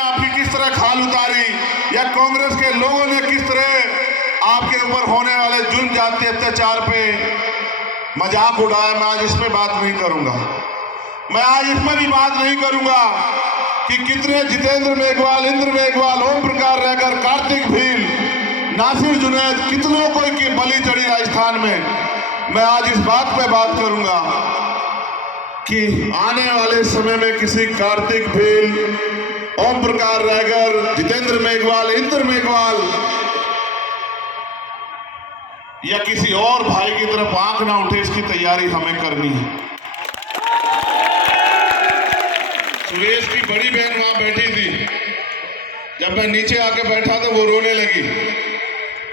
आपकी किस तरह खाल उतारी या कांग्रेस के लोगों ने किस तरह आपके ऊपर होने वाले जुल्म जाति अत्याचार पे मजाक उड़ाया, मैं आज इस पे बात नहीं करूंगा। मैं आज इसमें भी बात नहीं करूंगा कि कितने जितेंद्र मेघवाल, इंद्र मेघवाल, ओम प्रकाश रहकर, कार्तिक भील, नासिर जुनैद, कितनों को की बलि चढ़ी राजस्थान में। मैं आज इस बात पे बात करूंगा कि आने वाले समय में किसी कार्तिक भील, ओम प्रकाश रहकर, जितेंद्र मेघवाल, इंद्र मेघवाल या किसी और भाई की तरफ आंख ना उठे, इसकी तैयारी हमें करनी है। सुरेश की बड़ी बहन वहां बैठी थी, जब मैं नीचे आके बैठा तो वो रोने लगी,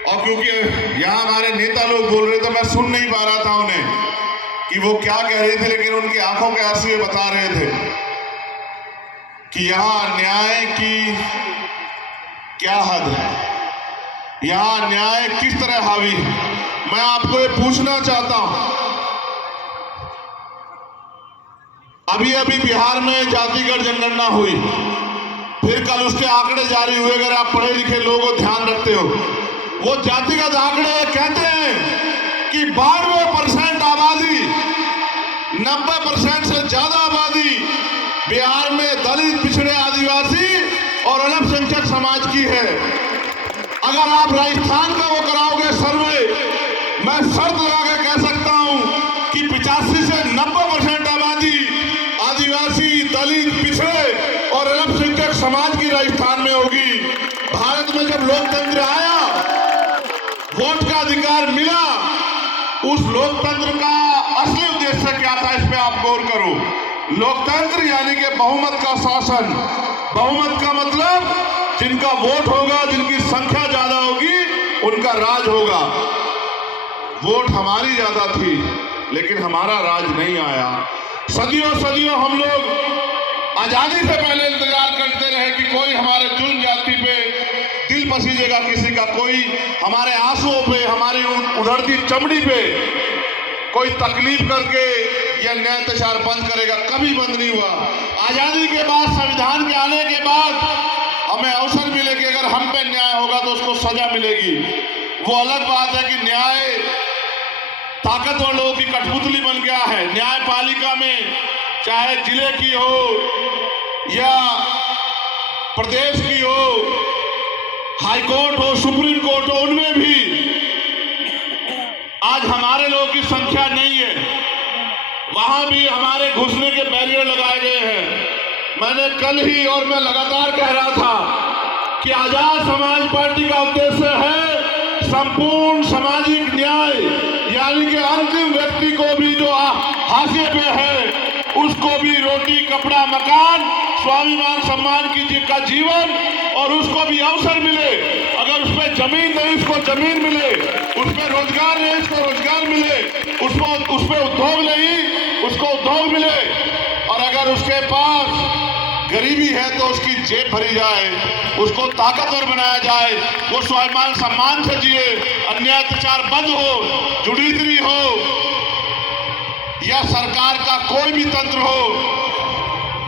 और क्योंकि यहाँ हमारे नेता लोग बोल रहे थे मैं सुन नहीं पा रहा था उन्हें कि वो क्या कह रहे थे, लेकिन उनकी आंखों के आंसू बता रहे थे कि यहाँ न्याय की क्या हद है, यहाँ न्याय किस तरह हावी है। मैं आपको ये पूछना चाहता हूं, अभी अभी बिहार में जातिगत जनगणना हुई, फिर कल उसके आंकड़े जारी हुए। अगर आप पढ़े लिखे लोगों को ध्यान रखते हो, वो जातिगत आंकड़े कहते हैं कि 92% आबादी, 90% से ज्यादा आबादी बिहार में दलित, पिछड़े, आदिवासी और अल्पसंख्यक समाज की है। अगर आप राजस्थान का वो कराओगे सर्वे, मैं शर्त लगा के कह सकता हूं कि 85 से 90% आबादी आदिवासी, दलित, पिछड़े और अल्पसंख्यक समाज की राजस्थान में होगी। भारत में जब लोकतंत्र आया, वोट का अधिकार मिला, उस लोकतंत्र का असली उद्देश्य क्या था, इस पे आप गौर करो। लोकतंत्र यानी कि बहुमत का शासन। बहुमत का मतलब जिनका वोट होगा, जिनकी संख्या ज्यादा होगी, उनका राज होगा। वोट हमारी ज्यादा थी, लेकिन हमारा राज नहीं आया। सदियों सदियों हम लोग आजादी से पहले इंतजार करते रहे कि कोई हमारे जुल्म जाति पे दिल पसीजेगा किसी का, कोई हमारे आंसुओं पे, हमारी उधड़ती चमड़ी पे कोई तकलीफ करके या न्याय अत्याचार बंद करेगा। कभी बंद नहीं हुआ। आजादी के बाद, संविधान के आने के बाद हमें अवसर मिले कि अगर हम पे न्याय होगा तो उसको सजा मिलेगी। वो अलग बात है कि न्याय ताकतवर लोगों की कठपुतली बन गया है। न्यायपालिका में चाहे जिले की हो या प्रदेश की हो, हाईकोर्ट हो, सुप्रीम कोर्ट हो, उनमें भी आज हमारे लोगों की संख्या नहीं है। वहां भी हमारे घुसने के बैरियर लगाए गए हैं। मैंने कल ही और मैं लगातार कह रहा था कि आजाद समाज पार्टी का उद्देश्य है संपूर्ण सामाजिक न्याय, यानी कि अंतिम व्यक्ति को भी जो हाशिए पे है उसको भी रोटी, कपड़ा, मकान, स्वाभिमान, सम्मान का जीवन, और उसको भी अवसर मिले। अगर उस पर जमीन नहीं, उसको जमीन मिले। उस पर रोजगार नहीं, उसको रोजगार मिले। उस पर उद्योग नहीं, उसको उद्योग मिले। और अगर उसके पास गरीबी है तो उसकी जेब भरी जाए, उसको ताकतवर बनाया जाए, वो स्वाभिमान सम्मान से जिए, अन्याय अत्याचार बंद हो, जुडिशरी हो या सरकार का कोई भी तंत्र हो,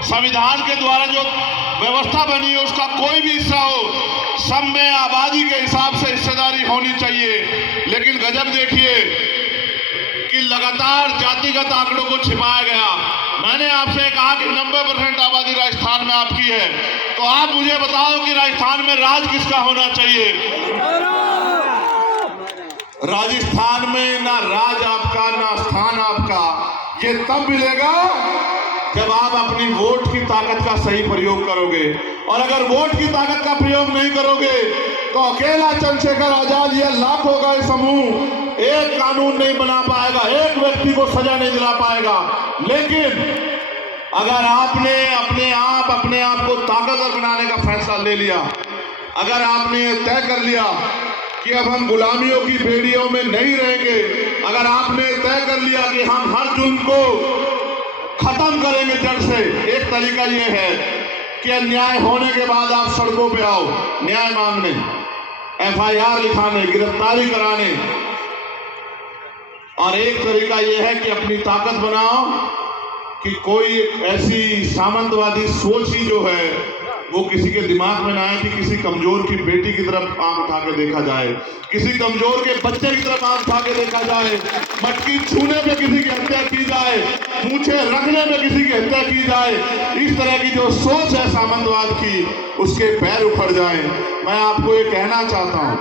संविधान के द्वारा जो व्यवस्था बनी है उसका कोई भी हिस्सा हो, सब में आबादी के हिसाब से हिस्सेदारी होनी चाहिए। लेकिन गजब देखिए कि लगातार जातिगत आंकड़ों को छिपाया गया। मैंने आपसे कहा कि 90% आबादी राजस्थान में आपकी है, तो आप मुझे बताओ कि राजस्थान में राज किसका होना चाहिए? राजस्थान में ना राज आपका, ना स्थान आपका। ये तब मिलेगा जब आप अपनी वोट की ताकत का सही प्रयोग करोगे। और अगर वोट की ताकत का प्रयोग नहीं करोगे तो अकेला चंद्रशेखर आजाद या लाखों का समूह एक कानून नहीं बना पाएगा, एक व्यक्ति को सजा नहीं दिला पाएगा। लेकिन अगर आपने अपने आप को ताकतवर बनाने का फैसला ले लिया, अगर आपने तय कर लिया कि अब हम गुलामियों की बेड़ियों में नहीं रहेंगे, अगर आपने तय कर लिया कि हम हर जुल्म को खत्म करेंगे जड़ से, एक तरीका ये है कि अन्याय होने के बाद आप सड़कों पे आओ न्याय मांगने, FIR लिखाने, गिरफ्तारी कराने। और एक तरीका यह है कि अपनी ताकत बनाओ कि कोई एक ऐसी सामंतवादी सोच ही जो है वो किसी के दिमाग में ना आए कि किसी कमजोर की बेटी की तरफ आंख उठा के देखा जाए, किसी कमजोर के बच्चे की तरफ आंख उठा के देखा जाए, मटकी छूने पे किसी की हत्या की जाए, मूछे रखने में किसी की हत्या की जाए। इस तरह की जो सोच है सामंतवाद की, उसके पैर उखड़ जाए। मैं आपको ये कहना चाहता हूं,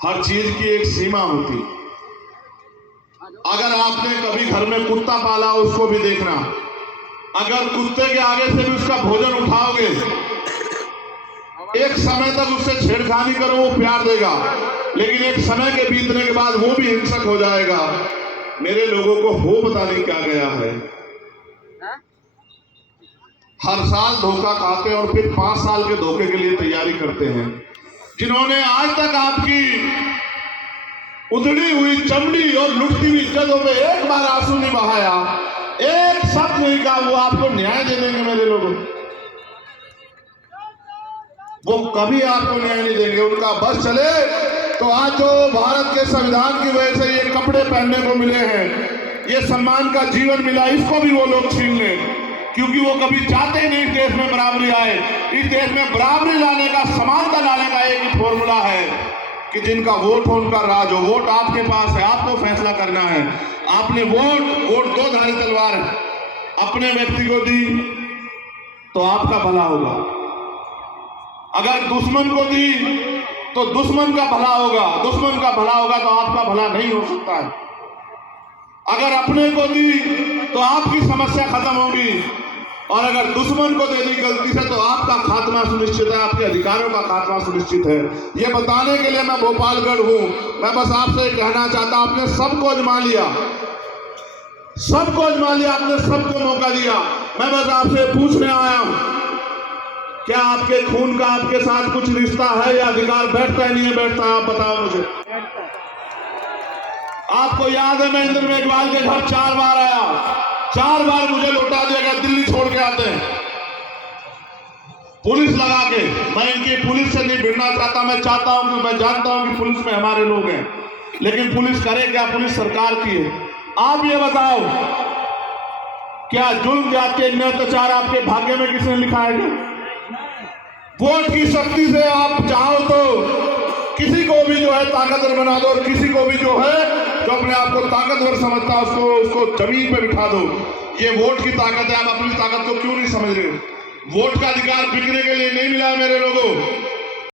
हर चीज की एक सीमा होती। अगर आपने कभी घर में कुत्ता पाला, उसको भी देखना, अगर कुत्ते के आगे से भी उसका भोजन उठाओगे, एक समय तक उससे छेड़खानी करो, वो प्यार देगा, लेकिन एक समय के बीतने के बाद वो भी हिंसक हो जाएगा। मेरे लोगों को हो पता नहीं क्या गया है, हर साल धोखा खाते हैं और फिर 5 साल के धोखे के लिए तैयारी करते हैं। जिन्होंने आज तक आपकी उधड़ी हुई चमड़ी और लुटती हुई इज्जतों में एक बार आंसू नहीं बहाया, एक शब्द नहीं कहा, वो आपको न्याय दे देंगे मेरे लोगों। वो कभी आपको न्याय नहीं देंगे। उनका बस चले तो आज जो भारत के संविधान की वजह से ये कपड़े पहनने को मिले हैं, ये सम्मान का जीवन मिला, इसको भी वो लोग छीन लें, क्योंकि वो कभी चाहते ही नहीं इस देश में बराबरी आए। इस देश में बराबरी लाने का, समानता लाने का एक ही फॉर्मूला है कि जिनका वोट हो उनका राज हो। वोट आपके पास है, आपको फैसला करना है। आपने वोट दो धारी तलवार है, अपने व्यक्ति को दी तो आपका भला होगा, अगर दुश्मन को दी तो दुश्मन का भला होगा, दुश्मन का भला होगा तो आपका भला नहीं हो सकता है। अगर अपने को दी तो आपकी समस्या खत्म होगी, और अगर दुश्मन को दे दी गलती से तो आपका खात्मा सुनिश्चित है, आपके अधिकारों का खात्मा सुनिश्चित है। ये बताने के लिए मैं भोपालगढ़ हूं। मैं बस आपसे कहना चाहता हूं, आपने सबको आजमा लिया, सबको आजमा लिया, आपने सबको मौका दिया। मैं बस आपसे पूछने आया हूं, क्या आपके खून का आपके साथ कुछ रिश्ता है या अधिकार बैठता है नहीं है बैठता है? आप बताओ मुझे। आपको याद है मैं इंद्र मेघवाल के घर 4 बार आया, 4 बार मुझे लौटा दिया गया, दिल्ली छोड़ के आते हैं पुलिस लगा के। मैं इनकी पुलिस से नहीं भिड़ना चाहता, मैं चाहता हूं कि मैं जानता हूं कि पुलिस में हमारे लोग हैं, लेकिन पुलिस करे क्या? पुलिस सरकार की है। आप ये बताओ, क्या जुल्म जाति के अत्याचार आपके भाग्य में किसने लिखा है? वोट की शक्ति से आप चाहो तो किसी को भी जो है ताकतवर बना दो, और किसी को भी जो है जो अपने आप को ताकतवर समझता है उसको जमीन पे बिठा दो। ये वोट की ताकत है। आप अपनी ताकत को क्यों नहीं समझ रहे? वोट का अधिकार बिकने के लिए नहीं मिला है मेरे लोगों।